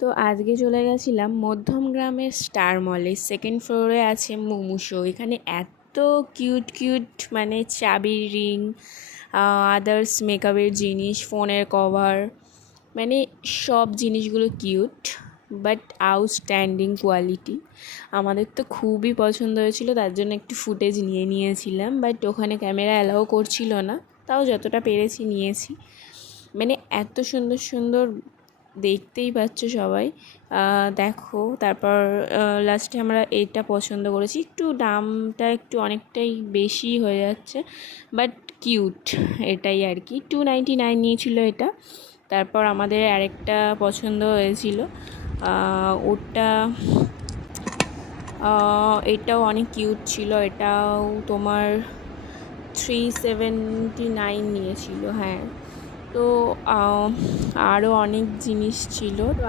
তো আজকে চলে গেছিলাম মধ্যমগ্রামের স্টার মলে, সেকেন্ড ফ্লোরে আছে মোমোশো। এখানে এত কিউট কিউট মানে চাবির রিং, আদার্স মেকআপের জিনিস, ফোনের কভার, মানে সব জিনিসগুলো কিউট বাট আউটস্ট্যান্ডিং কোয়ালিটি। আমাদের তো খুবই পছন্দ হয়েছিল, তার জন্য একটু ফুটেজ নিয়েছিলাম, বাট ওখানে ক্যামেরা অ্যালাউ করছিল না, তাও যতটা পেরেছি নিয়েছি। মানে এত সুন্দর সুন্দর, দেখতেই পাচ্ছ সবাই। দেখো, তারপর লাস্টে আমরা এটা পছন্দ করেছি। একটু দামটা একটু অনেকটাই বেশি হয়ে যাচ্ছে, বাট কিউট, এটাই আর কি। 299 নিয়েছিল এটা। তারপর আমাদের আরেকটা পছন্দ হয়েছিল, ওটা এটাও অনেক কিউট ছিল। এটাও তোমার 379 নিয়েছিল। হ্যাঁ, তো আরও অনেক জিনিস ছিল। তো